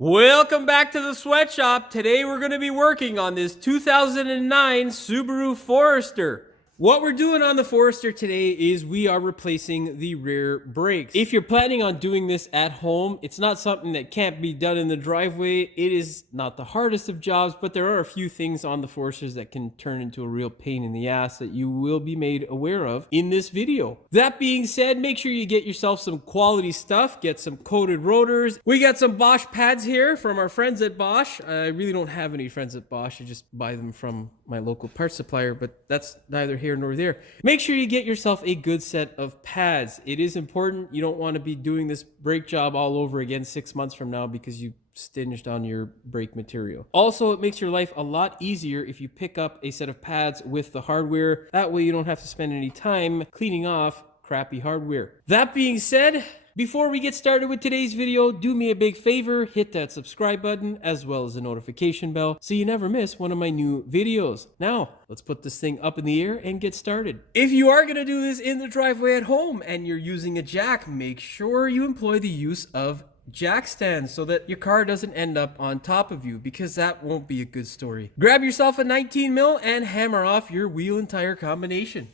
Welcome back to the sweatshop. Today we're going to be working on this 2009 Subaru Forester. What we're doing on the Forester today is we are replacing the rear brakes. If you're planning on doing this at home, it's not something that can't be done in the driveway. It is not the hardest of jobs, but there are a few things on the Foresters that can turn into a real pain in the ass that you will be made aware of in this video. That being said, make sure you get yourself some quality stuff, get some coated rotors. We got some Bosch pads here from our friends at Bosch. I really don't have any friends at Bosch. I just buy them from my local parts supplier, but that's neither here nor there. Make sure you get yourself a good set of pads. It is important. You don't want to be doing this brake job all over again 6 months from now because you stinged on your brake material. Also, it makes your life a lot easier if you pick up a set of pads with the hardware. That way you don't have to spend any time cleaning off crappy hardware. That being said, before we get started with today's video, do me a big favor, hit that subscribe button as well as the notification bell so you never miss one of my new videos. Now, let's put this thing up in the air and get started. If you are going to do this in the driveway at home and you're using a jack, make sure you employ the use of jack stands so that your car doesn't end up on top of you, because that won't be a good story. Grab yourself a 19 mil and hammer off your wheel and tire combination.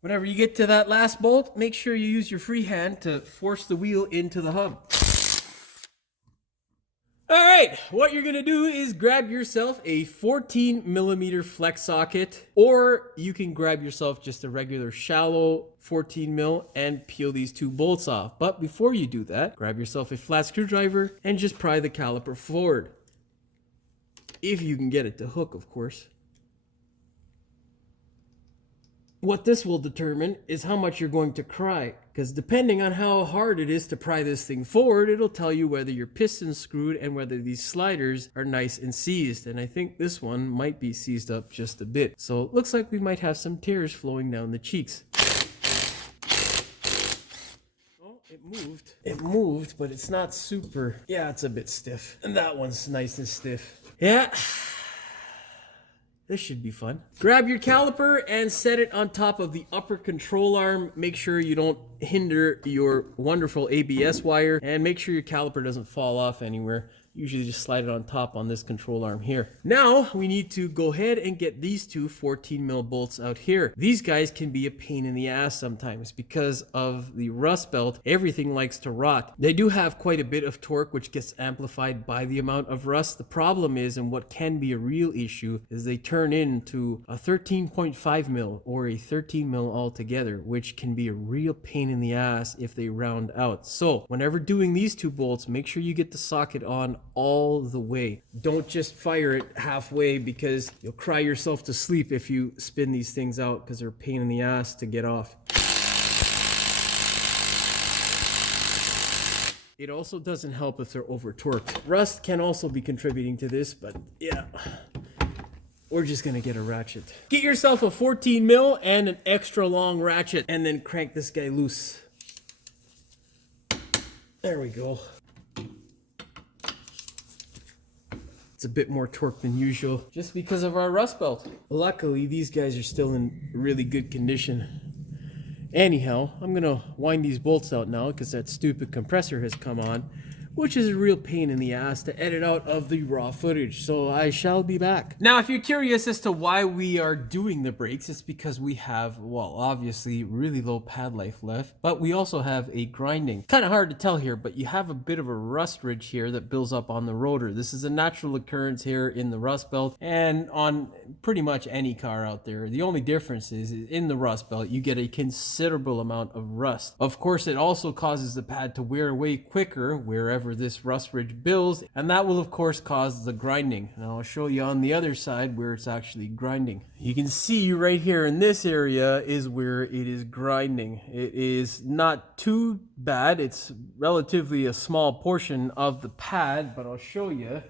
Whenever you get to that last bolt, make sure you use your free hand to force the wheel into the hub. Alright, what you're going to do is grab yourself a 14 millimeter flex socket, or you can grab yourself just a regular shallow 14 mil and peel these two bolts off. But before you do that, grab yourself a flat screwdriver and just pry the caliper forward. If you can get it to hook, of course. What this will determine is how much you're going to cry, because depending on how hard it is to pry this thing forward, it'll tell you whether your piston's screwed and whether these sliders are nice and seized. And I think this one might be seized up just a bit. So it looks like we might have some tears flowing down the cheeks. Oh, it moved. It moved, but it's not super. Yeah, it's a bit stiff. And that one's nice and stiff. Yeah. This should be fun. Grab your caliper and set it on top of the upper control arm. Make sure you don't hinder your wonderful ABS wire, and make sure your caliper doesn't fall off anywhere. Usually just slide it on top on this control arm here. Now we need to go ahead and get these two 14 mil bolts out here. These guys can be a pain in the ass sometimes because of the rust belt. Everything likes to rot. They do have quite a bit of torque, which gets amplified by the amount of rust. The problem is, and what can be a real issue, is they turn into a 13.5 mil or a 13 mil altogether, which can be a real pain in the ass if they round out. So whenever doing these two bolts, make sure you get the socket on all the way. Don't just fire it halfway, because you'll cry yourself to sleep if you spin these things out, because they're a pain in the ass to get off. It also doesn't help if they're over torqued. Rust can also be contributing to this, but yeah, we're just gonna get a ratchet. Get yourself a 14 mil and an extra long ratchet, and then crank this guy loose. There we go. It's a bit more torque than usual just because of our rust belt. Luckily, these guys are still in really good condition. Anyhow, I'm gonna wind these bolts out now because that stupid compressor has come on, which is a real pain in the ass to edit out of the raw footage. So I shall be back. Now, if you're curious as to why we are doing the brakes, it's because we have, well, obviously really low pad life left, but we also have a grinding. Kind of hard to tell here, but you have a bit of a rust ridge here that builds up on the rotor. This is a natural occurrence here in the rust belt and on pretty much any car out there. The only difference is in the rust belt, you get a considerable amount of rust. Of course, it also causes the pad to wear away quicker wherever this rust ridge builds, and that will of course cause the grinding. And I'll show you on the other side where it's actually grinding. You can see right here in this area is where it is grinding. It is not too bad. It's relatively a small portion of the pad, but I'll show you.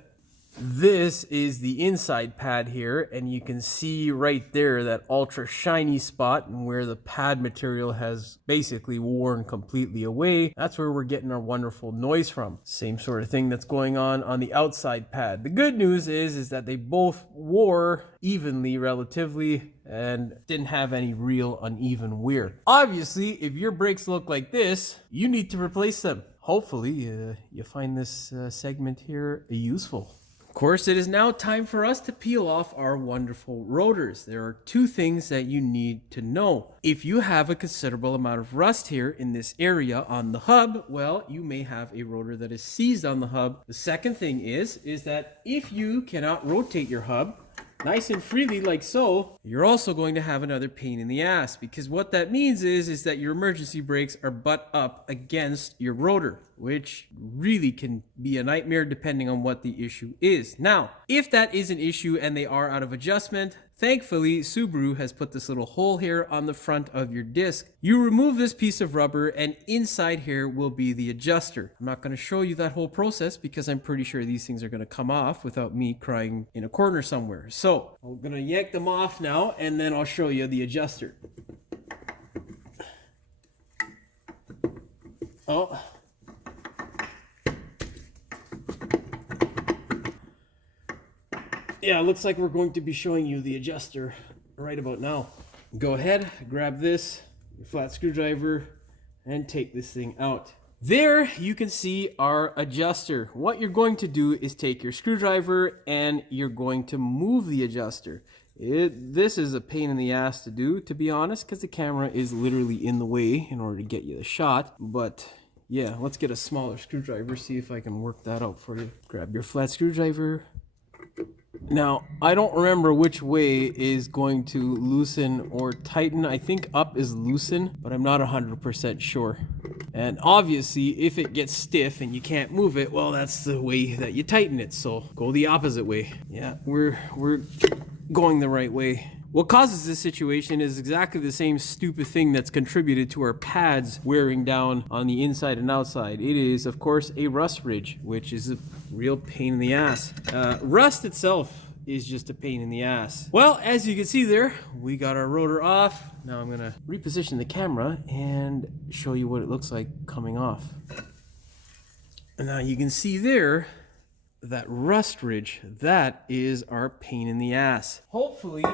This is the inside pad here, and you can see right there that ultra shiny spot and where the pad material has basically worn completely away. That's where we're getting our wonderful noise from. Same sort of thing that's going on the outside pad. The good news is that they both wore evenly relatively and didn't have any real uneven wear. Obviously, if your brakes look like this, you need to replace them. hopefully you find this segment here useful. Of course, it is now time for us to peel off our wonderful rotors. There are two things that you need to know. If you have a considerable amount of rust here in this area on the hub, well, you may have a rotor that is seized on the hub. The second thing is that if you cannot rotate your hub nice and freely like so, you're also going to have another pain in the ass, because what that means is that your emergency brakes are butt up against your rotor, which really can be a nightmare depending on what the issue is. Now, if that is an issue and they are out of adjustment, thankfully, Subaru has put this little hole here on the front of your disc. You remove this piece of rubber and inside here will be the adjuster. I'm not going to show you that whole process because I'm pretty sure these things are going to come off without me crying in a corner somewhere. So I'm going to yank them off now and then I'll show you the adjuster. Oh. Yeah, it looks like we're going to be showing you the adjuster right about now. Go ahead, grab this, your flat screwdriver, and take this thing out. There you can see our adjuster. What you're going to do is take your screwdriver and you're going to move the adjuster. This is a pain in the ass to do, to be honest, because the camera is literally in the way in order to get you the shot. But yeah, let's get a smaller screwdriver, see if I can work that out for you. Grab your flat screwdriver. Now, I don't remember which way is going to loosen or tighten. I think up is loosen, but I'm not 100% sure. And obviously, if it gets stiff and you can't move it, well, that's the way that you tighten it. So go the opposite way. Yeah, we're going the right way. What causes this situation is exactly the same stupid thing that's contributed to our pads wearing down on the inside and outside. It is, of course, a rust ridge, which is a real pain in the ass. Rust itself is just a pain in the ass. Well, as you can see there, we got our rotor off. Now I'm gonna reposition the camera and show you what it looks like coming off. And now you can see there, that rust ridge, that is our pain in the ass. Hopefully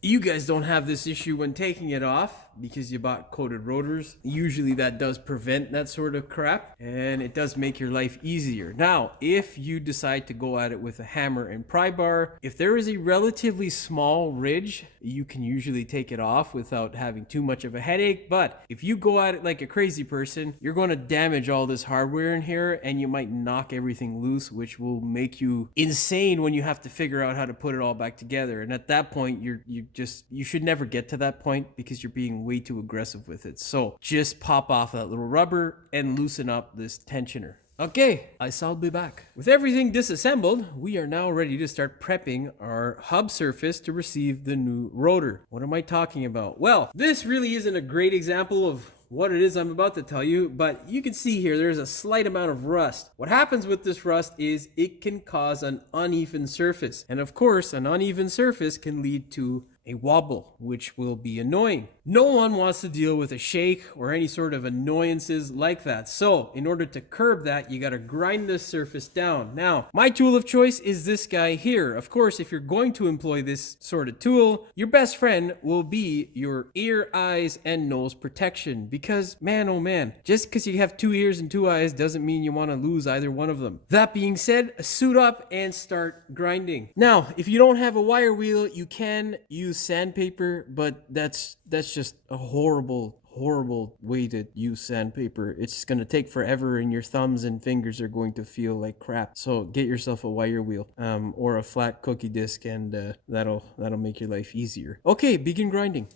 you guys don't have this issue when taking it off because you bought coated rotors. Usually that does prevent that sort of crap and it does make your life easier. Now, if you decide to go at it with a hammer and pry bar, if there is a relatively small ridge, you can usually take it off without having too much of a headache. But if you go at it like a crazy person, you're going to damage all this hardware in here and you might knock everything loose, which will make you insane when you have to figure out how to put it all back together. And at that point, you should never get to that point because you're being way too aggressive with it. So just pop off that little rubber and loosen up this tensioner. Okay, I'll be back. With everything disassembled, we are now ready to start prepping our hub surface to receive the new rotor. What am I talking about? Well, this really isn't a great example of what it is I'm about to tell you, but you can see here there's a slight amount of rust. What happens with this rust is it can cause an uneven surface. And of course, an uneven surface can lead to a wobble, which will be annoying. No one wants to deal with a shake or any sort of annoyances like that. So in order to curb that, you got to grind this surface down. Now, my tool of choice is this guy here. Of course, if you're going to employ this sort of tool, your best friend will be your ear, eyes, and nose protection. Because man, oh man, just because you have 2 ears and 2 eyes doesn't mean you want to lose either one of them. That being said, suit up and start grinding. Now, if you don't have a wire wheel, you can use sandpaper, but that's just a horrible way to use sandpaper. It's just going to take forever and your thumbs and fingers are going to feel like crap. So get yourself a wire wheel or a flat cookie disc and that'll make your life easier. Okay, begin grinding.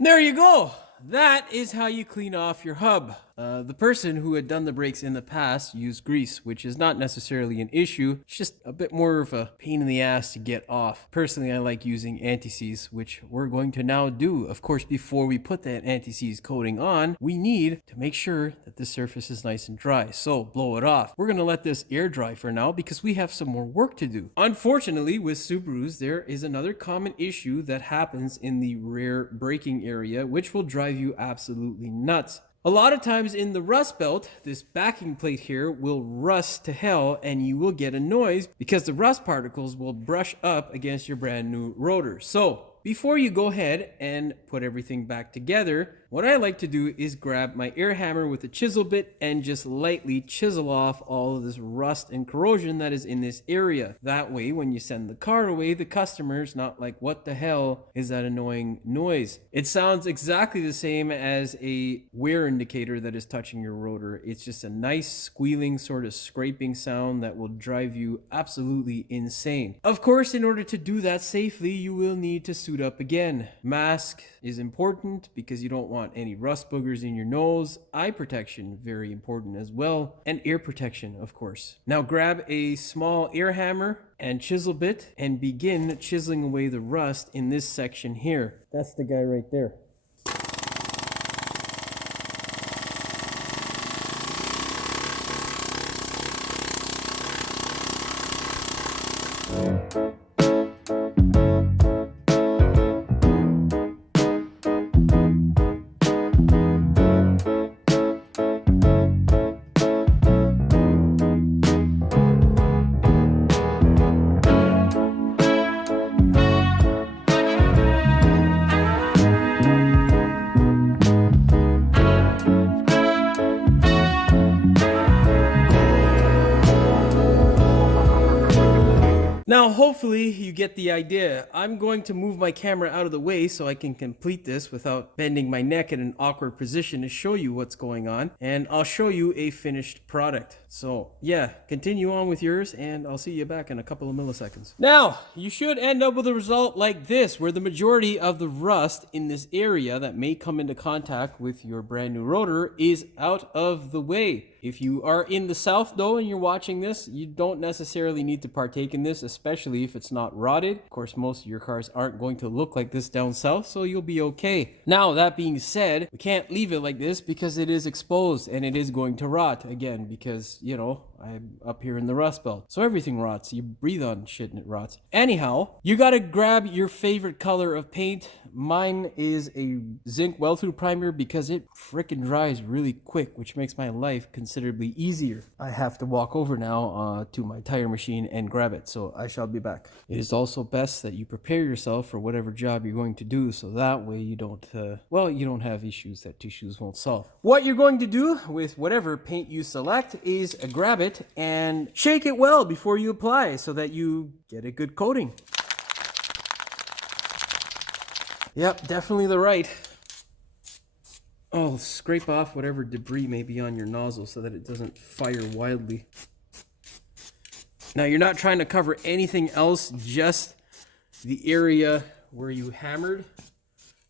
There you go. That is how you clean off your hub. The person who had done the brakes in the past used grease, which is not necessarily an issue. It's just a bit more of a pain in the ass to get off. Personally, I like using anti-seize, which we're going to now do. Of course, before we put that anti-seize coating on, we need to make sure that the surface is nice and dry. So blow it off. We're going to let this air dry for now because we have some more work to do. Unfortunately, with Subarus, there is another common issue that happens in the rear braking area, which will drive you absolutely nuts. A lot of times in the rust belt, this backing plate here will rust to hell and you will get a noise because the rust particles will brush up against your brand new rotor. So before you go ahead and put everything back together, what I like to do is grab my air hammer with a chisel bit and just lightly chisel off all of this rust and corrosion that is in this area. That way, when you send the car away, the customer's not like, what the hell is that annoying noise? It sounds exactly the same as a wear indicator that is touching your rotor. It's just a nice squealing sort of scraping sound that will drive you absolutely insane. Of course, in order to do that safely, you will need to suit up again. Mask is important because you don't want any rust boogers in your nose. Eye protection, very important as well. And ear protection, of course. Now grab a small air hammer and chisel bit and begin chiseling away the rust in this section here. That's the guy right there. Now, hopefully you get the idea. I'm going to move my camera out of the way so I can complete this without bending my neck in an awkward position to show you what's going on. And I'll show you a finished product. So yeah, continue on with yours and I'll see you back in a couple of milliseconds. Now, you should end up with a result like this, where the majority of the rust in this area that may come into contact with your brand new rotor is out of the way. If you are in the south though and you're watching this, you don't necessarily need to partake in this, especially if it's not rotted. Of course, most of your cars aren't going to look like this down south, so you'll be okay. Now, that being said, we can't leave it like this because it is exposed and it is going to rot again because, you know, I'm up here in the rust belt. So everything rots. You breathe on shit and it rots. Anyhow, you gotta grab your favorite color of paint. Mine is a zinc well-through primer because it frickin' dries really quick, which makes my life considerably easier. I have to walk over now to my tire machine and grab it, so I shall be back. It is also best that you prepare yourself for whatever job you're going to do, so that way you don't, you don't have issues that tissues won't solve. What you're going to do with whatever paint you select is grab it and shake it well before you apply so that you get a good coating. Yep, definitely the right. Oh, scrape off whatever debris may be on your nozzle so that it doesn't fire wildly. Now, you're not trying to cover anything else, just the area where you hammered.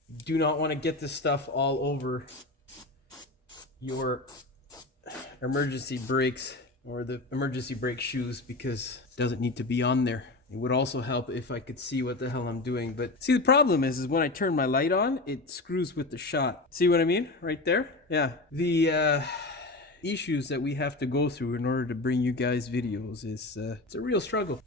You do not want to get this stuff all over your emergency brakes or the emergency brake shoes because it doesn't need to be on there. It would also help if I could see what the hell I'm doing. But see, the problem is when I turn my light on, it screws with the shot. See what I mean? Right there? Yeah. The issues that we have to go through in order to bring you guys videos is it's a real struggle.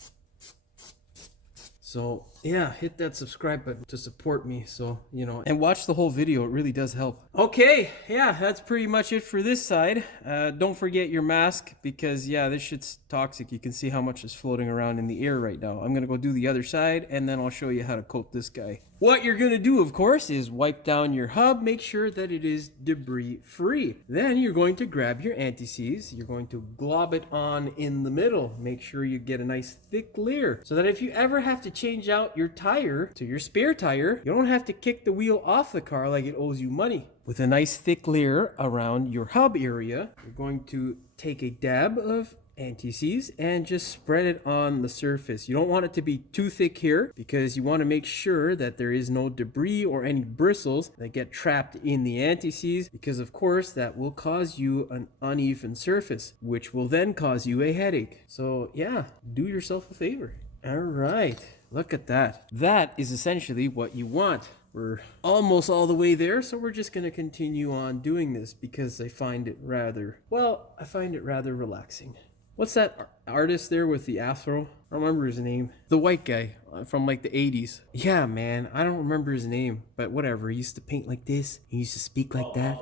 So yeah, hit that subscribe button to support me, so you know, and watch the whole video. It really does help. Okay, yeah, that's pretty much it for this side. Don't forget your mask because yeah, this shit's toxic. You can see how much is floating around in the air right now. I'm gonna go do the other side and then I'll show you how to coat this guy. What you're gonna do, of course, is wipe down your hub, make sure that it is debris free. Then you're going to grab your anti-seize, you're going to glob it on in the middle. Make sure you get a nice thick layer so that if you ever have to change out your tire to your spare tire, you don't have to kick the wheel off the car like it owes you money. With a nice thick layer around your hub area, you're going to take a dab of anti-seize and just spread it on the surface. You don't want it to be too thick here because you want to make sure that there is no debris or any bristles that get trapped in the anti-seize, because of course that will cause you an uneven surface, which will then cause you a headache. So yeah, do yourself a favor. All right, look at that. That is essentially what you want. We're almost all the way there, so we're just going to continue on doing this because I find it rather relaxing. What's that artist there with the afro? I don't remember his name. The white guy from like the 80s. Yeah, man, I don't remember his name, but whatever. He used to paint like this. He used to speak like that.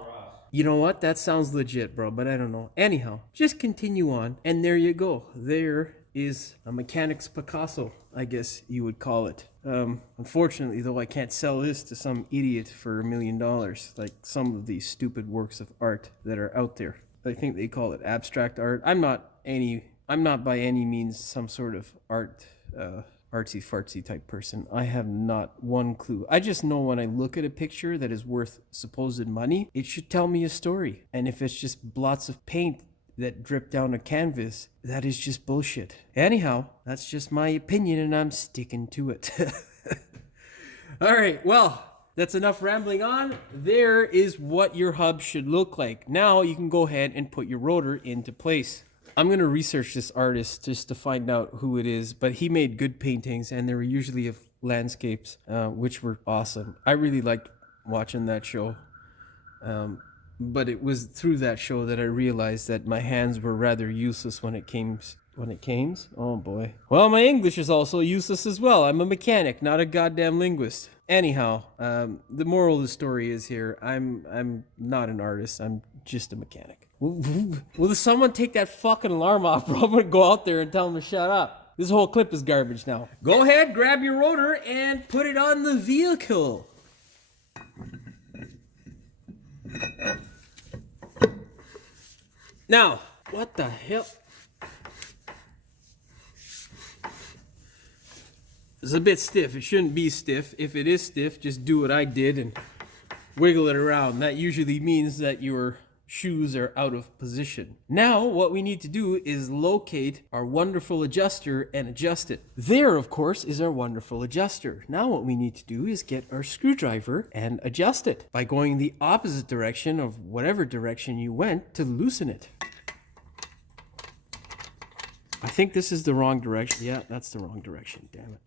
You know what? That sounds legit, bro, but I don't know. Anyhow, just continue on, and there you go. There is a mechanic's Picasso, I guess you would call it. Unfortunately, though, I can't sell this to some idiot for $1 million, like some of these stupid works of art that are out there. I think they call it abstract art. I'm not by any means some sort of artsy fartsy type person. I have not one clue. I just know when I look at a picture that is worth supposed money, it should tell me a story. And if it's just blots of paint that drip down a canvas, that is just bullshit. Anyhow, that's just my opinion and I'm sticking to it. All right, well, that's enough rambling on. There is what your hub should look like. Now you can go ahead and put your rotor into place. I'm going to research this artist just to find out who it is, but he made good paintings and they were usually of landscapes, which were awesome. I really liked watching that show. But it was through that show that I realized that my hands were rather useless when it came. Oh boy. Well, my English is also useless as well. I'm a mechanic, not a goddamn linguist. Anyhow, the moral of the story is here. I'm not an artist. I'm just a mechanic. Will someone take that fucking alarm off, bro? I'm gonna go out there and tell them to shut up. This whole clip is garbage now. Go ahead, grab your rotor and put it on the vehicle. Now, what the hell? It's a bit stiff. It shouldn't be stiff. If it is stiff, just do what I did and wiggle it around. That usually means that your shoes are out of position. Now, what we need to do is locate our wonderful adjuster and adjust it. There, of course, is our wonderful adjuster. Now, what we need to do is get our screwdriver and adjust it by going the opposite direction of whatever direction you went to loosen it. I think this is the wrong direction. Yeah, that's the wrong direction. Damn it.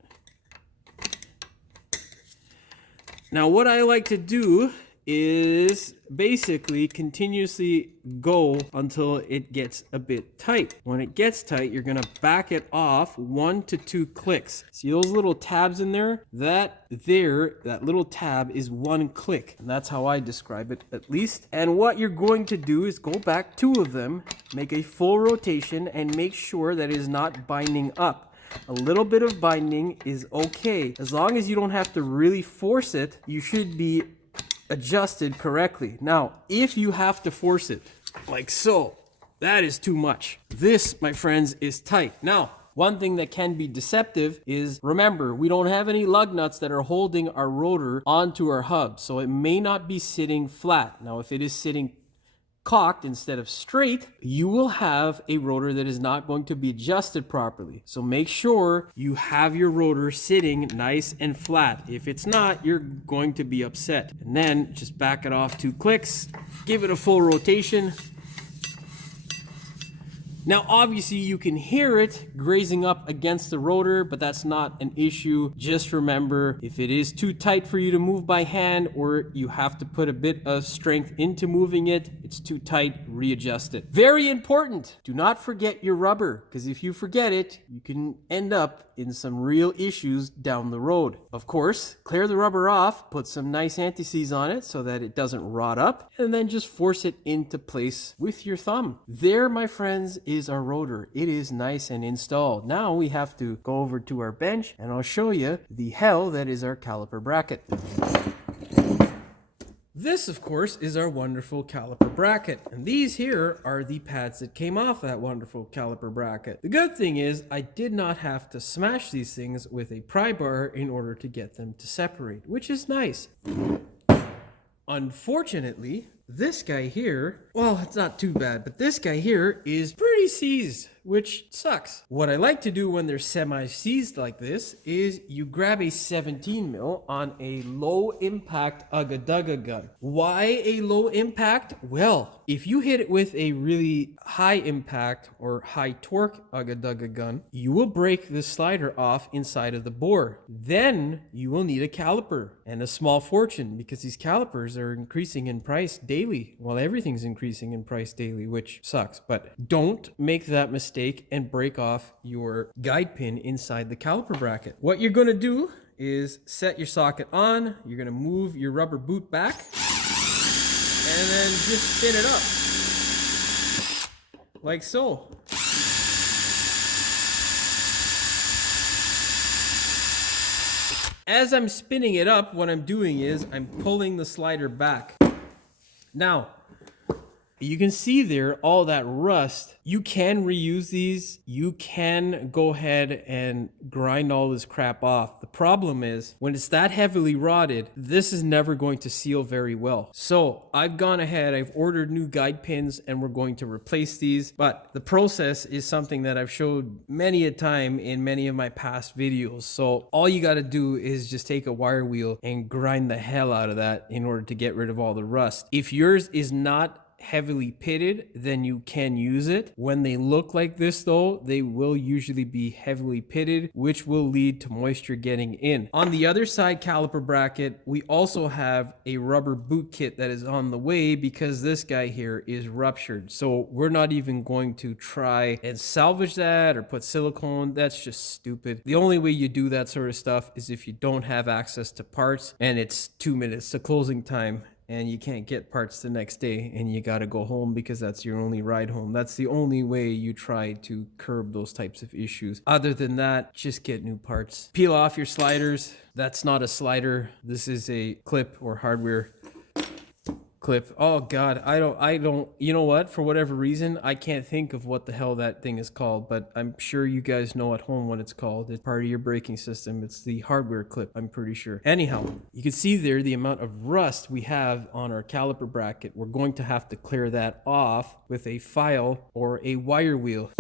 Now, what I like to do is basically continuously go until it gets a bit tight. When it gets tight, you're gonna back it off 1 to 2 clicks. See those little tabs in there? That little tab is 1 click. And that's how I describe it, at least. And what you're going to do is go back 2 of them, make a full rotation, and make sure that it is not binding up. A little bit of binding is okay. As long as you don't have to really force it, you should be adjusted correctly. Now, if you have to force it, like so, that is too much. This, my friends, is tight. Now, one thing that can be deceptive is, remember, we don't have any lug nuts that are holding our rotor onto our hub, so it may not be sitting flat. Now, if it is sitting cocked instead of straight, you will have a rotor that is not going to be adjusted properly. So make sure you have your rotor sitting nice and flat. If it's not, you're going to be upset. And then just back it off 2 clicks, give it a full rotation. Now, obviously, you can hear it grazing up against the rotor, but that's not an issue. Just remember, if it is too tight for you to move by hand, or you have to put a bit of strength into moving it, it's too tight, readjust it. Very important, do not forget your rubber, because if you forget it, you can end up in some real issues down the road. Of course, clear the rubber off, put some nice anti-seize on it so that it doesn't rot up, and then just force it into place with your thumb. There, my friends, is our rotor. It is nice and installed. Now we have to go over to our bench and I'll show you the hell that is our caliper bracket. This, of course, is our wonderful caliper bracket. And these here are the pads that came off that wonderful caliper bracket. The good thing is I did not have to smash these things with a pry bar in order to get them to separate, which is nice. Unfortunately, this guy here, well, it's not too bad, but this guy here is pretty seized which sucks. What I like to do when they're semi-seized like this is you grab a 17 mil on a low impact Ugga gun. Why a low impact? Well, if you hit it with a really high impact or high torque Ugga gun, you will break the slider off inside of the bore. Then you will need a caliper and a small fortune, because these calipers are increasing in price daily. Well, everything's increasing in price daily, which sucks, but don't make that mistake and break off your guide pin inside the caliper bracket. What you're going to do is set your socket on. You're going to move your rubber boot back and then just spin it up like so. As I'm spinning it up, what I'm doing is I'm pulling the slider back. Now, you can see there all that rust. You can reuse these. You can go ahead and grind all this crap off. The problem is when it's that heavily rotted, this is never going to seal very well. So I've gone ahead, I've ordered new guide pins and we're going to replace these. But the process is something that I've showed many a time in many of my past videos. So all you got to do is just take a wire wheel and grind the hell out of that in order to get rid of all the rust. If yours is not heavily pitted, then you can use it. When they look like this though, they will usually be heavily pitted, which will lead to moisture getting in. On the other side caliper bracket, we also have a rubber boot kit that is on the way because this guy here is ruptured. So we're not even going to try and salvage that or put silicone. That's just stupid. The only way you do that sort of stuff is if you don't have access to parts and it's 2 minutes to closing time and you can't get parts the next day and you got to go home because that's your only ride home. That's the only way you try to curb those types of issues. Other than that, just get new parts. Peel off your sliders. That's not a slider. This is a clip or hardware clip. Oh God, I don't, you know what? For whatever reason, I can't think of what the hell that thing is called, but I'm sure you guys know at home what it's called. It's part of your braking system. It's the hardware clip, I'm pretty sure. Anyhow, you can see there the amount of rust we have on our caliper bracket. We're going to have to clear that off with a file or a wire wheel.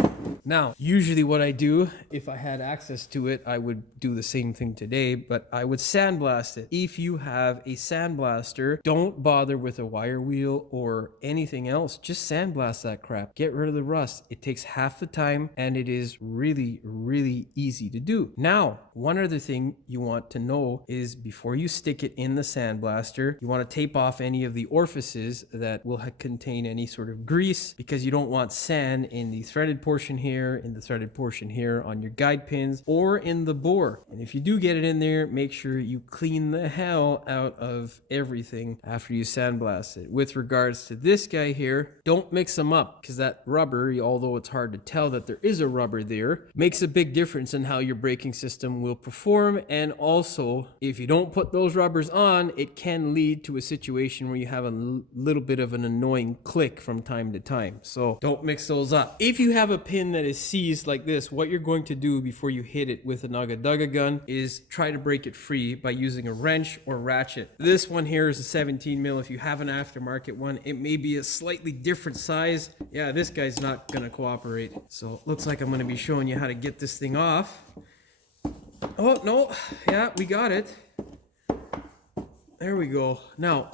Now, usually what I do, if I had access to it, I would do the same thing today, but I would sandblast it. If you have a sandblaster, don't bother with a wire wheel or anything else. Just sandblast that crap. Get rid of the rust. It takes half the time and it is really, really easy to do. Now, one other thing you want to know is before you stick it in the sandblaster, you want to tape off any of the orifices that will contain any sort of grease, because you don't want sand in the threaded portion here, in the threaded portion here on your guide pins, or in the bore. And if you do get it in there, make sure you clean the hell out of everything after you sandblast it. With regards to this guy here, don't mix them up, because that rubber, although it's hard to tell that there is a rubber there, makes a big difference in how your braking system will perform. And also, if you don't put those rubbers on, it can lead to a situation where you have a little bit of an annoying click from time to time. So don't mix those up. If you have a pin that is seized like this, what you're going to do before you hit it with an Ugga gun is try to break it free by using a wrench or ratchet. This one here is a 17 mil. If you have an aftermarket one, it may be a slightly different size. Yeah, this guy's not gonna cooperate. So it looks like I'm gonna be showing you how to get this thing off. Oh, no. Yeah, we got it. There we go. Now,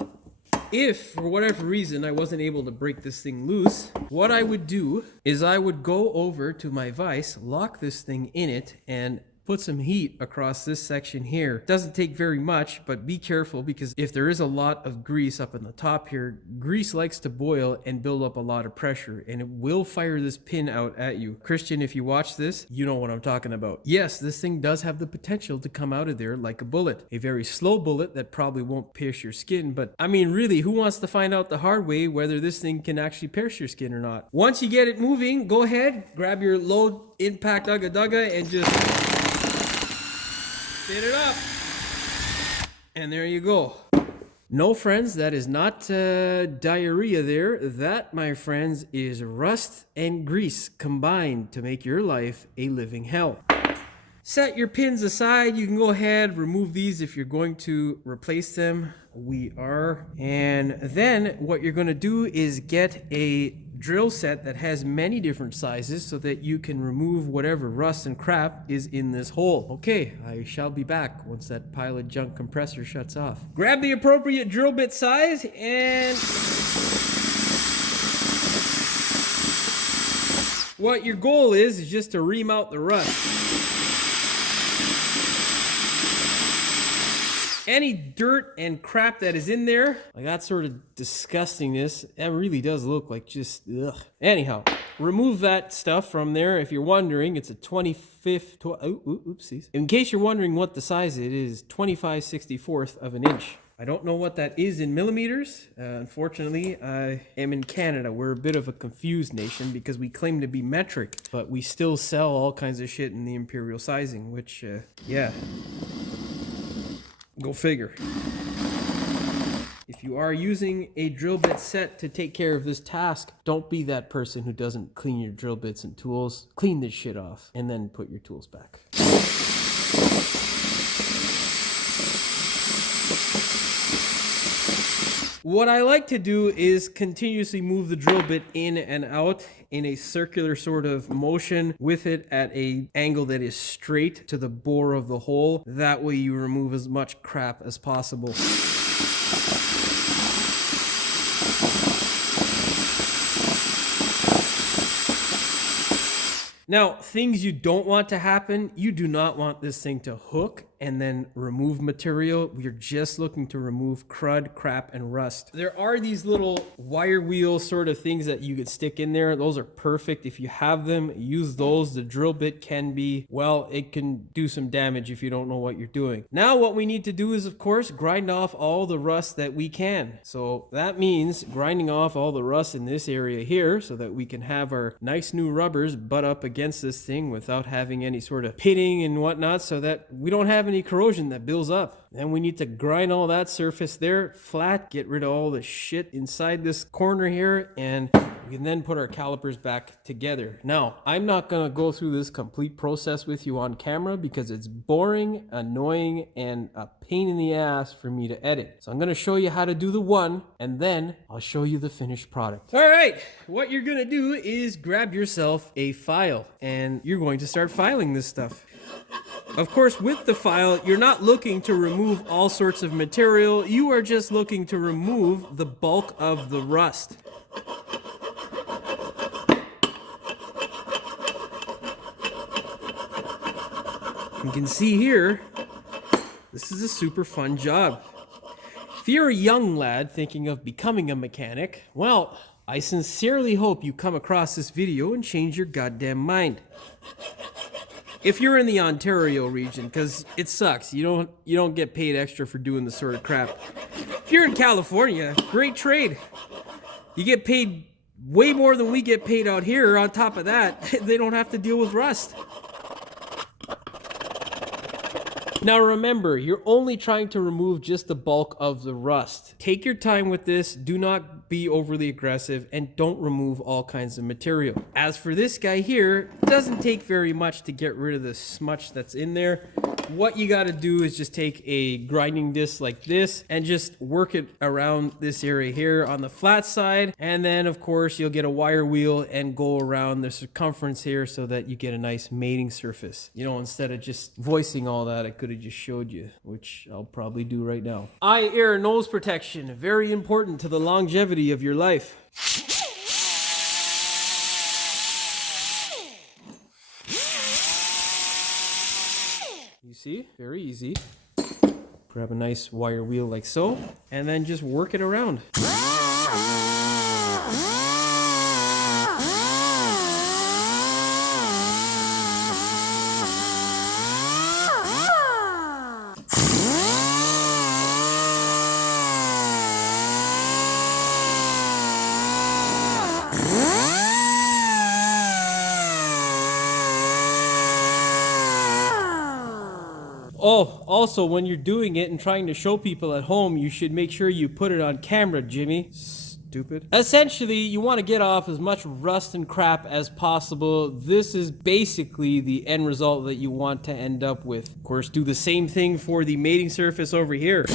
if for whatever reason I wasn't able to break this thing loose, what I would do is I would go over to my vise, lock this thing in it, and put some heat across this section here. Doesn't take very much, but be careful, because if there is a lot of grease up in the top here, grease likes to boil and build up a lot of pressure, and it will fire this pin out at you. Christian, if you watch this, you know what I'm talking about. Yes, this thing does have the potential to come out of there like a bullet. A very slow bullet that probably won't pierce your skin, but I mean, really, who wants to find out the hard way whether this thing can actually pierce your skin or not? Once you get it moving, go ahead, grab your low impact Ugga and just spin it up. And there you go. No, friends, that is not diarrhea there. That, my friends, is rust and grease combined to make your life a living hell. Set your pins aside. You can go ahead, remove these if you're going to replace them. We are. And then what you're going to do is get a drill set that has many different sizes so that you can remove whatever rust and crap is in this hole. Okay, I shall be back once that pile of junk compressor shuts off. Grab the appropriate drill bit size and what your goal is just to ream out the rust. Any dirt and crap that is in there, like that sort of disgustingness, that really does look like just ugh. Anyhow, remove that stuff from there. If you're wondering, it's a 25th, oopsies. In case you're wondering what the size it is, 25/64 of an inch. I don't know what that is in millimeters. Unfortunately, I am in Canada. We're a bit of a confused nation because we claim to be metric, but we still sell all kinds of shit in the imperial sizing, which, yeah. Go figure. If you are using a drill bit set to take care of this task, don't be that person who doesn't clean your drill bits and tools. Clean this shit off and then put your tools back. What I like to do is continuously move the drill bit in and out in a circular sort of motion with it at an angle that is straight to the bore of the hole. That way you remove as much crap as possible. Now, things you don't want to happen, you do not want this thing to hook and then remove material. We're just looking to remove crud, crap, and rust. There are these little wire wheel sort of things that you could stick in there. Those are perfect. If you have them, use those. The drill bit can be, well, it can do some damage if you don't know what you're doing. Now, what we need to do is, of course, grind off all the rust that we can. So that means grinding off all the rust in this area here so that we can have our nice new rubbers butt up against this thing without having any sort of pitting and whatnot, so that we don't have any corrosion that builds up. Then we need to grind all that surface there flat, get rid of all the shit inside this corner here, and we can then put our calipers back together. Now, I'm not going to go through this complete process with you on camera because it's boring, annoying, and a pain in the ass for me to edit. So I'm going to show you how to do the one, and then I'll show you the finished product. All right, what you're going to do is grab yourself a file, and you're going to start filing this stuff. Of course, with the file, you're not looking to remove all sorts of material. You are just looking to remove the bulk of the rust. You can see here, this is a super fun job. If you're a young lad thinking of becoming a mechanic, well, I sincerely hope you come across this video and change your goddamn mind. If you're in the Ontario region, because it sucks, you don't get paid extra for doing this sort of crap. If you're in California, great trade. You get paid way more than we get paid out here. On top of that, they don't have to deal with rust. Now remember, you're only trying to remove just the bulk of the rust. Take your time with this, do not be overly aggressive, and don't remove all kinds of material. As for this guy here, it doesn't take very much to get rid of the smudge that's in there. What you gotta do is just take a grinding disc like this and just work it around this area here on the flat side, and then of course you'll get a wire wheel and go around the circumference here so that you get a nice mating surface. You know, instead of just voicing all that, I could have just showed you, which I'll probably do right now. Eye, ear, nose protection, very important to the longevity of your life. You see, very easy. Grab a nice wire wheel like so, and then just work it around. Oh, also, when you're doing it and trying to show people at home, you should make sure you put it on camera, Jimmy. Stupid. Essentially, you want to get off as much rust and crap as possible. This is basically the end result that you want to end up with. Of course, do the same thing for the mating surface over here.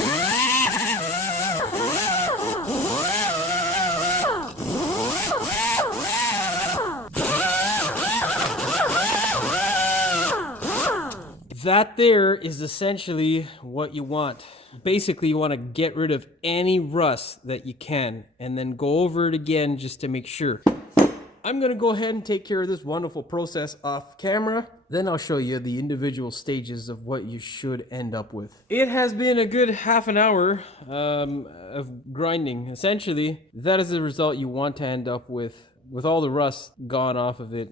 That there is essentially what you want. Basically, you want to get rid of any rust that you can and then go over it again just to make sure. I'm going to go ahead and take care of this wonderful process off camera. Then I'll show you the individual stages of what you should end up with. It has been a good half an hour of grinding. Essentially, that is the result you want to end up with all the rust gone off of it.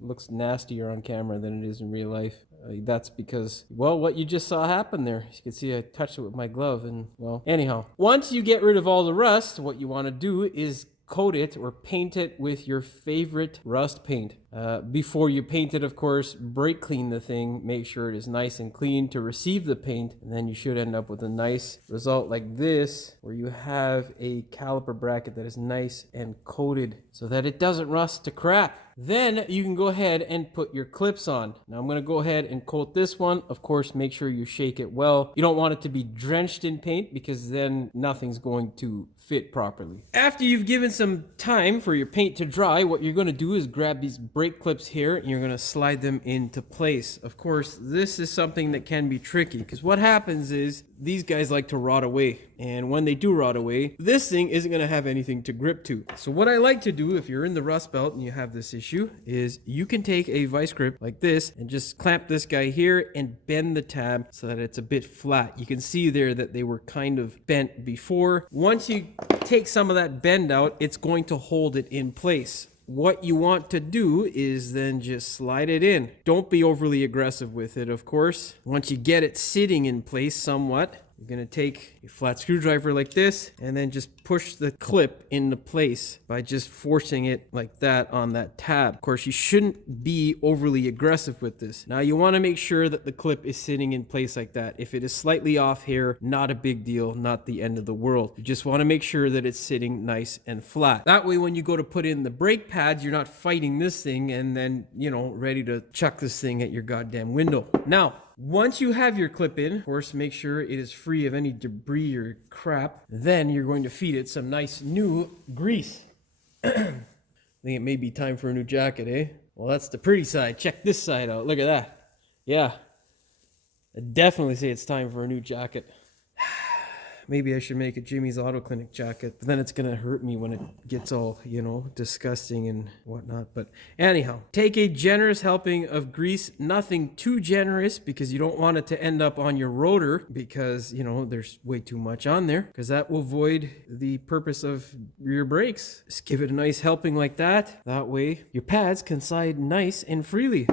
Looks nastier on camera than it is in real life. That's because, well, what you just saw happen there. As you can see, I touched it with my glove and, well, anyhow. Once you get rid of all the rust, what you want to do is coat it or paint it with your favorite rust paint. Before you paint it, of course, brake clean the thing, make sure it is nice and clean to receive the paint, and then you should end up with a nice result like this, where you have a caliper bracket that is nice and coated so that it doesn't rust to crap. Then you can go ahead and put your clips on. Now I'm going to go ahead and coat this one. Of course, make sure you shake it well. You don't want it to be drenched in paint because then nothing's going to fit properly. After you've given some time for your paint to dry, what you're going to do is grab these brake clips here and you're going to slide them into place. Of course, this is something that can be tricky because what happens is these guys like to rot away. And when they do rot away, this thing isn't going to have anything to grip to. So what I like to do if you're in the rust belt and you have this issue is you can take a vice grip like this and just clamp this guy here and bend the tab so that it's a bit flat. You can see there that they were kind of bent before. Once you take some of that bend out, it's going to hold it in place. What you want to do is then just slide it in. Don't be overly aggressive with it, of course. Once you get it sitting in place somewhat, you're going to take a flat screwdriver like this and then just push the clip into place by just forcing it like that on that tab. Of course, you shouldn't be overly aggressive with this. Now, you want to make sure that the clip is sitting in place like that. If it is slightly off here, not a big deal, not the end of the world. You just want to make sure that it's sitting nice and flat. That way, when you go to put in the brake pads, you're not fighting this thing and then, you know, ready to chuck this thing at your goddamn window. Now, once you have your clip in, of course, make sure it is free of any debris or crap. Then you're going to feed it some nice new grease. I think it may be time for a new jacket, eh? Well, that's the pretty side. Check this side out. Look at that. Yeah. I definitely say it's time for a new jacket. Maybe I should make a Jimmy's Auto Clinic jacket, but then it's going to hurt me when it gets all, you know, disgusting and whatnot. But anyhow, take a generous helping of grease, nothing too generous because you don't want it to end up on your rotor because, you know, there's way too much on there because that will void the purpose of your brakes. Just give it a nice helping like that. That way your pads can slide nice and freely.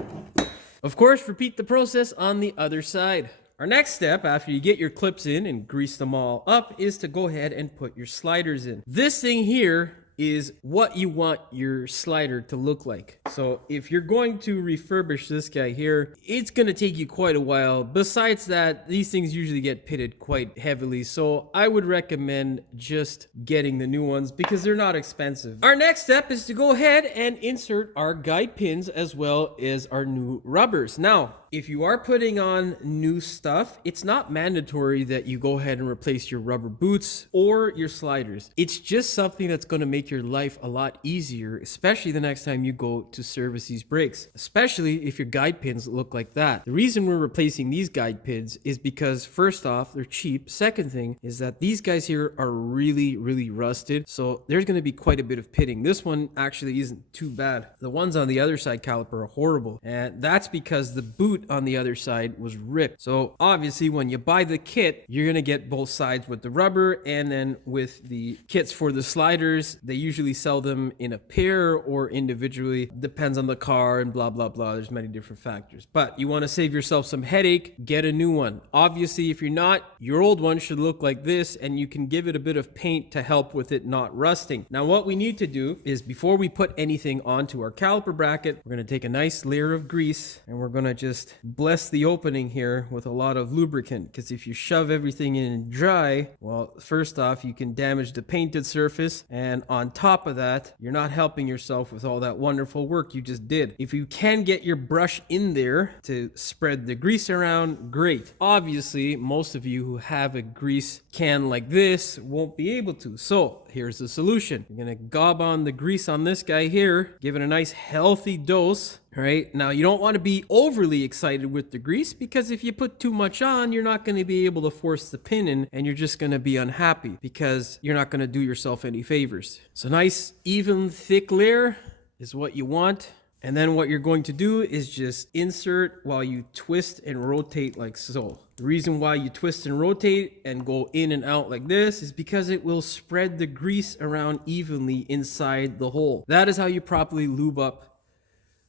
Of course, repeat the process on the other side. Our next step after you get your clips in and grease them all up is to go ahead and put your sliders in. This thing here is what you want your slider to look like. So if you're going to refurbish this guy here, it's going to take you quite a while. Besides that, these things usually get pitted quite heavily. So I would recommend just getting the new ones because they're not expensive. Our next step is to go ahead and insert our guide pins as well as our new rubbers. Now, if you are putting on new stuff, it's not mandatory that you go ahead and replace your rubber boots or your sliders. It's just something that's going to make your life a lot easier, especially the next time you go to service these brakes, especially if your guide pins look like that. The reason we're replacing these guide pins is because first off, they're cheap. Second thing is that these guys here are really, really rusted. So there's going to be quite a bit of pitting. This one actually isn't too bad. The ones on the other side caliper are horrible. And that's because the boot on the other side was ripped. So obviously when you buy the kit, you're going to get both sides with the rubber and then with the kits for the sliders. They usually sell them in a pair or individually. Depends on the car and blah, blah, blah. There's many different factors. But you want to save yourself some headache, get a new one. Obviously, if you're not, your old one should look like this and you can give it a bit of paint to help with it not rusting. Now, what we need to do is before we put anything onto our caliper bracket, we're going to take a nice layer of grease and we're going to just bless the opening here with a lot of lubricant, because if you shove everything in dry, well, first off, you can damage the painted surface, and on top of that, you're not helping yourself with all that wonderful work you just did. If you can get your brush in there to spread the grease around, great. Obviously, most of you who have a grease can like this won't be able to. So here's the solution. You're gonna gob on the grease on this guy here, give it a nice healthy dose. All right, now you don't want to be overly excited with the grease, because if you put too much on, you're not going to be able to force the pin in, and you're just going to be unhappy because you're not going to do yourself any favors. So nice, even, thick layer is what you want. And then what you're going to do is just insert while you twist and rotate like so. The reason why you twist and rotate and go in and out like this is because it will spread the grease around evenly inside the hole. That is how you properly lube up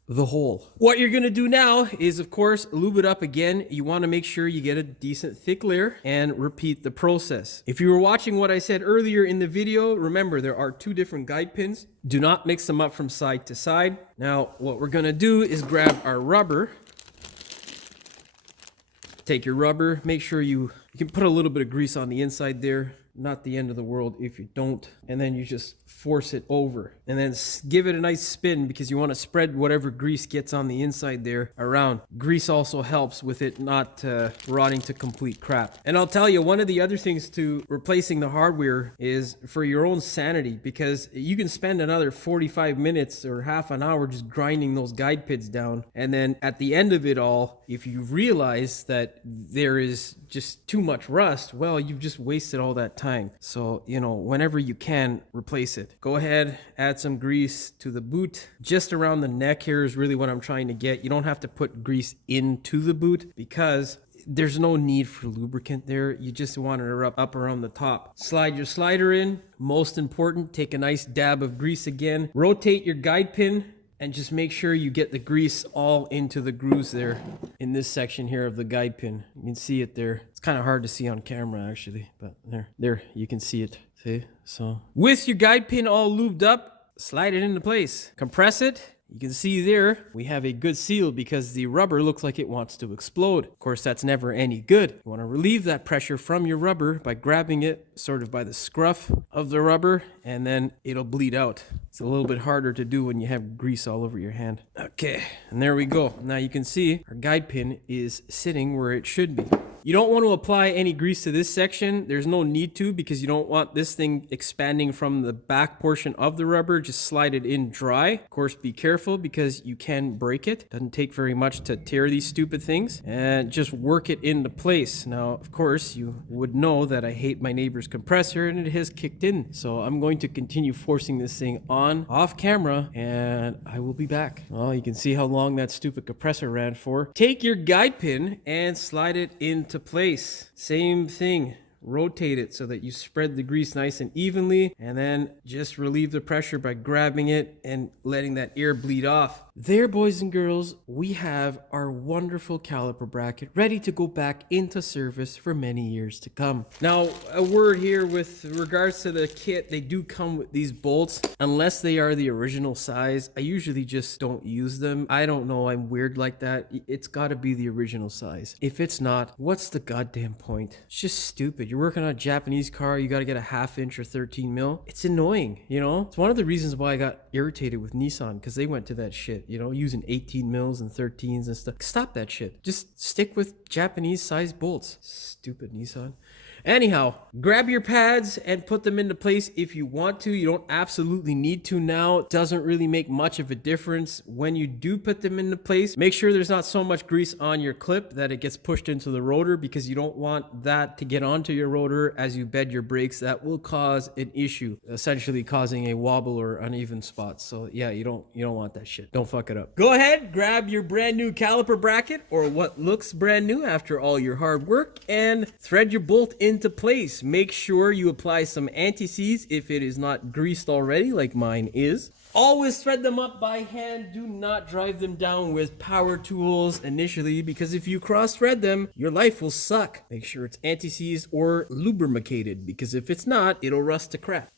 the hole. What you're gonna do now is, of course, lube it up again. You wanna make sure you get a decent thick layer and repeat the process. If you were watching what I said earlier in the video, remember there are 2 different guide pins. Do not mix them up from side to side. Now, what we're gonna do is grab our rubber. Take your rubber, make sure you can put a little bit of grease on the inside there. Not the end of the world if you don't. And then you just force it over and then give it a nice spin, because you want to spread whatever grease gets on the inside there around. Grease also helps with it not rotting to complete crap. And I'll tell you, one of the other things to replacing the hardware is for your own sanity, because you can spend another 45 minutes or half an hour just grinding those guide pins down. And then at the end of it all, if you realize that there is just too much rust, well, you've just wasted all that time. So, you know, whenever you can, replace it. Go ahead, add some grease to the boot. Just around the neck here is really what I'm trying to get. You don't have to put grease into the boot because there's no need for lubricant there. You just want it up around the top. Slide your slider in. Most important, take a nice dab of grease again. Rotate your guide pin and just make sure you get the grease all into the grooves there in this section here of the guide pin. You can see it there. It's kind of hard to see on camera actually, but there, you can see it. See? So with your guide pin all lubed up, slide it into place. Compress it. You can see there we have a good seal because the rubber looks like it wants to explode. Of course, that's never any good. You want to relieve that pressure from your rubber by grabbing it sort of by the scruff of the rubber, and then it'll bleed out. It's a little bit harder to do when you have grease all over your hand. Okay, and there we go. Now you can see our guide pin is sitting where it should be. You don't want to apply any grease to this section. There's no need to, because you don't want this thing expanding from the back portion of the rubber. Just slide it in dry. Of course, be careful because you can break it. Doesn't take very much to tear these stupid things. And just work it into place. Now, of course, you would know that I hate my neighbor's compressor and it has kicked in. So I'm going to continue forcing this thing on off camera and I will be back. Well, you can see how long that stupid compressor ran for. Take your guide pin and slide it into place. Same thing. Rotate it so that you spread the grease nice and evenly, and then just relieve the pressure by grabbing it and letting that air bleed off. There, boys and girls, we have our wonderful caliper bracket ready to go back into service for many years to come. Now, a word here with regards to the kit, they do come with these bolts. Unless they are the original size, I usually just don't use them. I don't know, I'm weird like that. It's got to be the original size. If it's not, what's the goddamn point? It's just stupid. You're working on a Japanese car, you got to get a 1/2 inch or 13 mil. It's annoying, you know? It's one of the reasons why I got irritated with Nissan, because they went to that shit, you know, using 18 mils and 13s and stuff. Stop that shit. Just stick with Japanese sized bolts. Stupid Nissan. Anyhow, grab your pads and put them into place if you want to. You don't absolutely need to now. It doesn't really make much of a difference. When you do put them into place, make sure there's not so much grease on your clip that it gets pushed into the rotor, because you don't want that to get onto your rotor as you bed your brakes. That will cause an issue, essentially causing a wobble or uneven spots. So yeah, you don't want that shit. Don't fuck it up. Go ahead, grab your brand new caliper bracket, or what looks brand new after all your hard work, and thread your bolt into place. Make sure you apply some anti-seize if it is not greased already, like mine is. Always thread them up by hand. Do not drive them down with power tools initially, because if you cross thread them, your life will suck. Make sure it's anti-seized or lubricated, because if it's not, it'll rust to crap.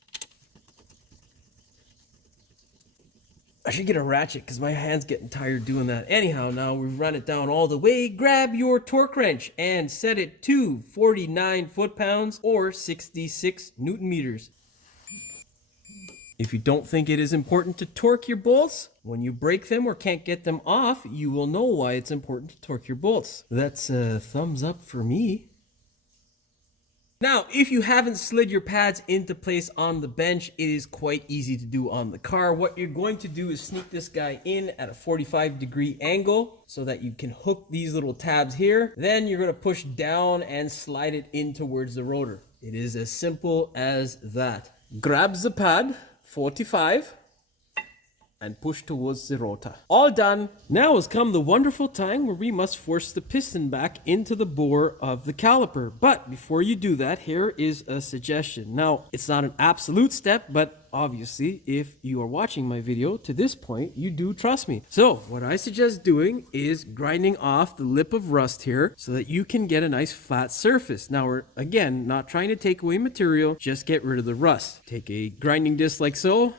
I should get a ratchet because my hand's getting tired doing that. Anyhow, now we've run it down all the way. Grab your torque wrench and set it to 49 foot-pounds or 66 Newton meters. If you don't think it is important to torque your bolts, when you break them or can't get them off, you will know why it's important to torque your bolts. That's a thumbs up for me. Now, if you haven't slid your pads into place on the bench, it is quite easy to do on the car. What you're going to do is sneak this guy in at a 45-degree angle so that you can hook these little tabs here. Then you're going to push down and slide it in towards the rotor. It is as simple as that. Grab the pad, 45, and push towards the rotor. All done. Now has come the wonderful time where we must force the piston back into the bore of the caliper. But before you do that, here is a suggestion. Now, it's not an absolute step, but obviously, if you are watching my video to this point, you do trust me. So what I suggest doing is grinding off the lip of rust here so that you can get a nice flat surface. Now, we're again not trying to take away material, just get rid of the rust. Take a grinding disc like so.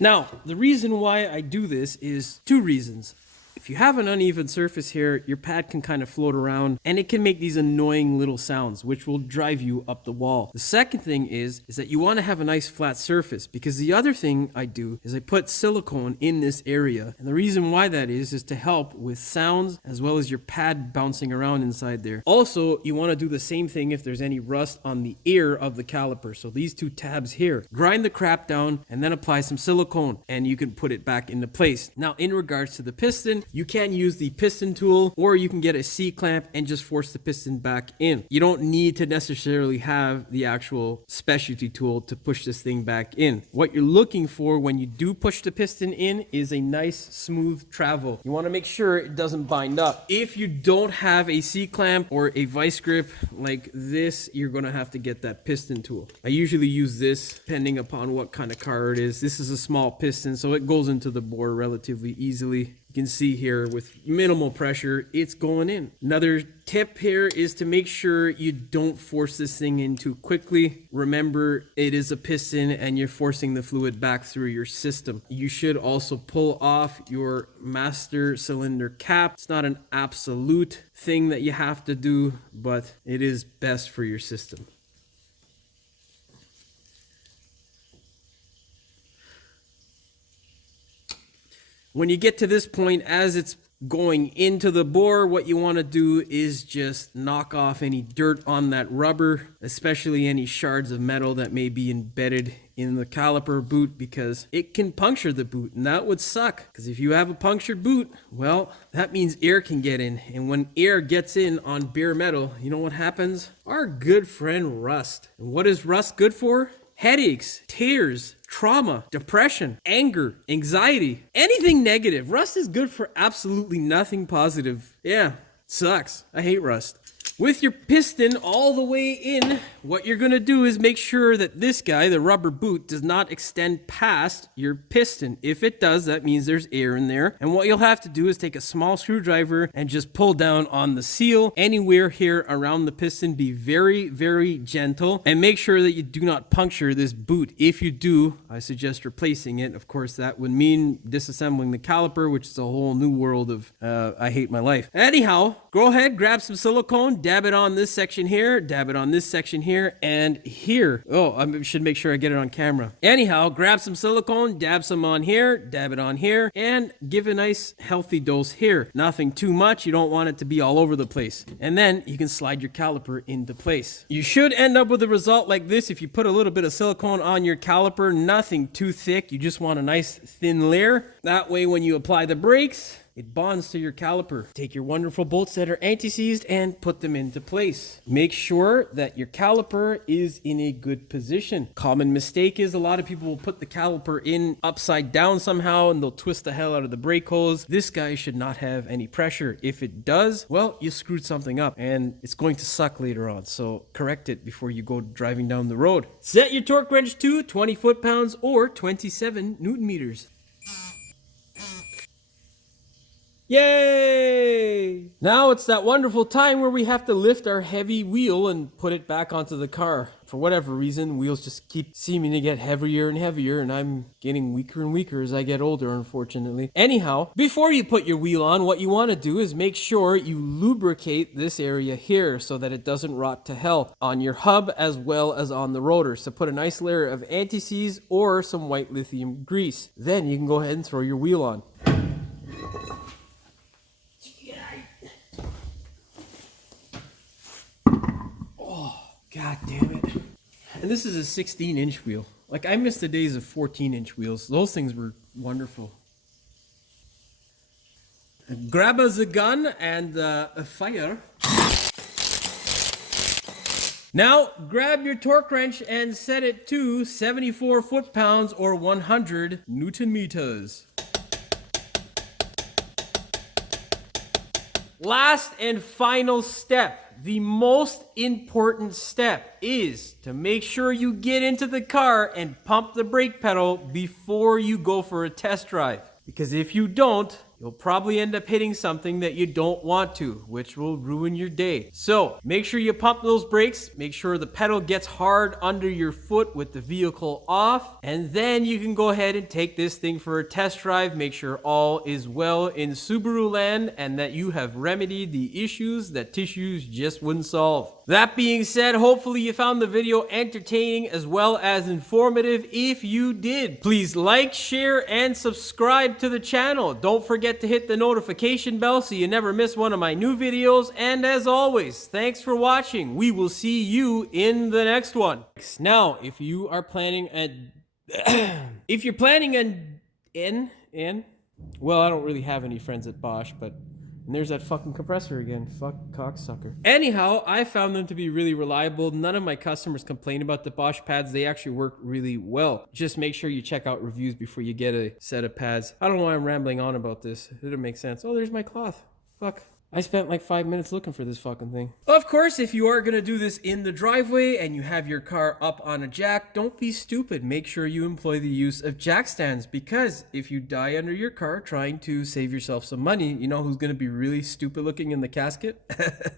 Now, the reason why I do this is two reasons. If you have an uneven surface here, your pad can kind of float around and it can make these annoying little sounds, which will drive you up the wall. The second thing is that you want to have a nice flat surface, because the other thing I do is I put silicone in this area. And the reason why that is to help with sounds as well as your pad bouncing around inside there. Also, you want to do the same thing if there's any rust on the ear of the caliper. So these two tabs here, grind the crap down and then apply some silicone and you can put it back into place. Now, in regards to the piston, you can use the piston tool, or you can get a C-clamp and just force the piston back in. You don't need to necessarily have the actual specialty tool to push this thing back in. What you're looking for when you do push the piston in is a nice smooth travel. You want to make sure it doesn't bind up. If you don't have a C-clamp or a vice grip like this, you're going to have to get that piston tool. I usually use this depending upon what kind of car it is. This is a small piston, so it goes into the bore relatively easily. You can see here with minimal pressure, it's going in. Another tip here is to make sure you don't force this thing in too quickly. Remember, it is a piston and you're forcing the fluid back through your system. You should also pull off your master cylinder cap. It's not an absolute thing that you have to do, but it is best for your system. When you get to this point, as it's going into the bore, what you want to do is just knock off any dirt on that rubber, especially any shards of metal that may be embedded in the caliper boot, because it can puncture the boot, and that would suck. Because if you have a punctured boot, well, that means air can get in, and when air gets in on bare metal, you know what happens? Our good friend rust. And what is rust good for? Headaches, tears, trauma, depression, anger, anxiety, anything negative. Rust is good for absolutely nothing positive. Yeah, sucks. I hate rust. With your piston all the way in, what you're going to do is make sure that this guy, the rubber boot, does not extend past your piston. If it does, that means there's air in there. And what you'll have to do is take a small screwdriver and just pull down on the seal anywhere here around the piston. Be very, very gentle and make sure that you do not puncture this boot. If you do, I suggest replacing it. Of course, that would mean disassembling the caliper, which is a whole new world of I hate my life. Anyhow, go ahead, grab some silicone, dab it on this section here, dab it on this section here, and here. Oh, I should make sure I get it on camera. Anyhow, grab some silicone, dab some on here, dab it on here, and give a nice healthy dose here. Nothing too much. You don't want it to be all over the place. And then you can slide your caliper into place. You should end up with a result like this if you put a little bit of silicone on your caliper. Nothing too thick. You just want a nice thin layer. That way when you apply the brakes, it bonds to your caliper. Take your wonderful bolts that are anti-seized and put them into place. Make sure that your caliper is in a good position. Common mistake is a lot of people will put the caliper in upside down somehow and they'll twist the hell out of the brake hose. This guy should not have any pressure. If it does, well, you screwed something up and it's going to suck later on. So correct it before you go driving down the road. Set your torque wrench to 20 foot-pounds or 27 Newton meters. Yay! Now it's that wonderful time where we have to lift our heavy wheel and put it back onto the car. For whatever reason, wheels just keep seeming to get heavier and heavier, and I'm getting weaker and weaker as I get older, unfortunately. Anyhow, before you put your wheel on, what you want to do is make sure you lubricate this area here so that it doesn't rot to hell on your hub as well as on the rotor. So put a nice layer of anti-seize or some white lithium grease. Then you can go ahead and throw your wheel on. God damn it. And this is a 16-inch wheel. Like, I miss the days of 14-inch wheels. Those things were wonderful. Grab us a gun and a fire. Now, grab your torque wrench and set it to 74 foot-pounds or 100 Newton meters. Last and final step. The most important step is to make sure you get into the car and pump the brake pedal before you go for a test drive. Because if you don't, you'll probably end up hitting something that you don't want to, which will ruin your day. So make sure you pump those brakes, make sure the pedal gets hard under your foot with the vehicle off, and then you can go ahead and take this thing for a test drive. Make sure all is well in Subaru land and that you have remedied the issues that tissues just wouldn't solve. That being said, hopefully you found the video entertaining as well as informative. If you did, please like, share, and subscribe to the channel. Don't forget to hit the notification bell so you never miss one of my new videos. And as always, thanks for watching. We will see you in the next one. Now, if you are planning if you're planning on well, I don't really have any friends at Bosch, but and there's that fucking compressor again. Fuck cocksucker. Anyhow, I found them to be really reliable. None of my customers complain about the Bosch pads. They actually work really well. Just make sure you check out reviews before you get a set of pads. I don't know why I'm rambling on about this. It didn't make sense. Oh, there's my cloth. Fuck. I spent like 5 minutes looking for this fucking thing. Of course, if you are going to do this in the driveway and you have your car up on a jack, don't be stupid. Make sure you employ the use of jack stands, because if you die under your car trying to save yourself some money, you know who's going to be really stupid looking in the casket?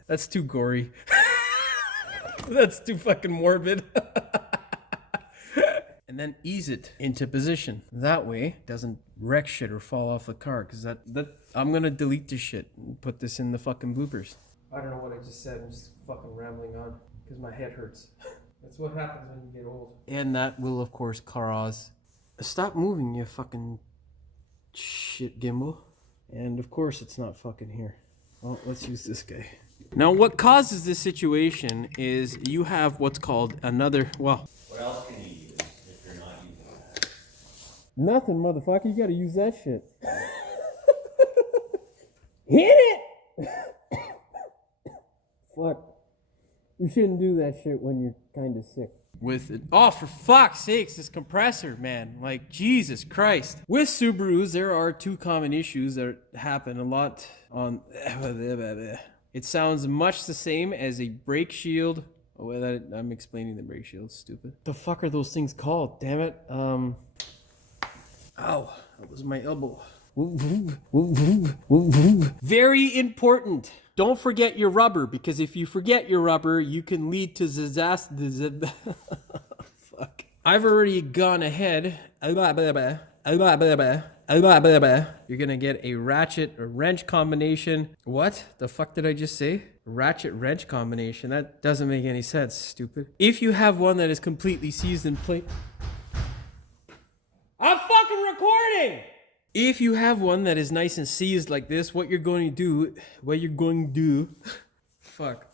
That's too gory. That's too fucking morbid. And then ease it into position. That way, it doesn't wreck shit or fall off the car. Because that I'm gonna delete this shit and put this in the fucking bloopers. I don't know what I just said. I'm just fucking rambling on because my head hurts. That's what happens when you get old. And that will, of course, cause stop moving, you fucking shit gimbal. And of course, it's not fucking here. Well, let's use this guy. Now, what causes this situation is you have what's called another. Well, what else can you use? Nothing, motherfucker. You gotta use that shit. Hit it! Fuck. You shouldn't do that shit when you're kind of sick. With it. Oh, for fuck's sakes, this compressor, man. Like, Jesus Christ. With Subarus, there are two common issues that happen a lot on. It sounds much the same as a brake shield. Oh, wait, I'm explaining the brake shield. Stupid. The fuck are those things called? Damn it. Ow, that was my elbow. Very important. Don't forget your rubber, because if you forget your rubber, you can lead to disaster. Fuck. I've already gone ahead. You're gonna get a ratchet or wrench combination. What the fuck did I just say? Ratchet wrench combination. That doesn't make any sense, stupid. If you have one that is completely seized in place. I'm fucking recording! If you have one that is nice and seized like this, what you're going to do, fuck.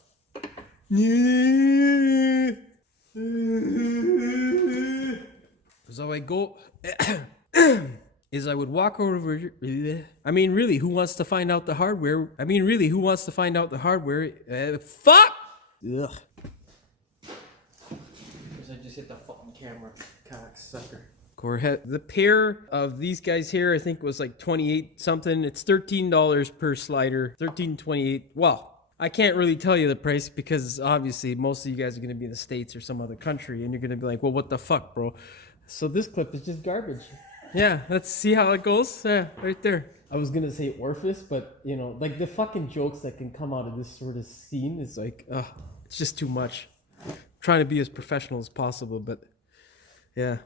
So I go, is I would walk over, I mean, really, who wants to find out the hardware? Fuck! Ugh. I just hit the fucking camera, cocksucker. The pair of these guys here, I think, was like 28 something. It's $13 per slider, $13.28. Well, I can't really tell you the price because obviously most of you guys are going to be in the States or some other country, and you're going to be like, well, what the fuck, bro? So this clip is just garbage. Yeah, let's see how it goes. Yeah, right there. I was gonna say orifice, but you know, like the fucking jokes that can come out of this sort of scene is like, it's just too much. I'm trying to be as professional as possible, but yeah.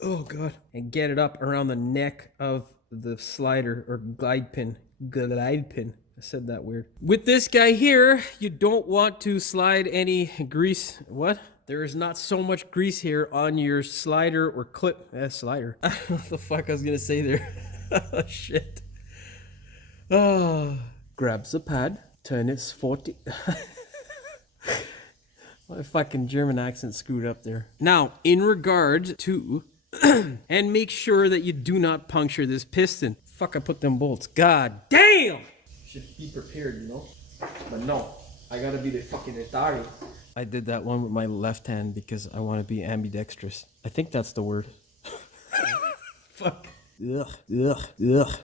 Oh god. And get it up around the neck of the slider or glide pin. Glide pin. I said that weird. With this guy here, you don't want to slide any grease. What? There is not so much grease here on your slider or clip. Slider. I don't know what the fuck I was gonna say there. Oh, shit. Grabs the pad. Turn it 40. My fucking German accent screwed up there. Now, in regard to... and make sure that you do not puncture this piston. Fuck, I put them bolts. God damn! Should be prepared, you know? But no, I gotta be the fucking Atari. I did that one with my left hand because I want to be ambidextrous. I think that's the word. Fuck. Ugh, ugh, ugh.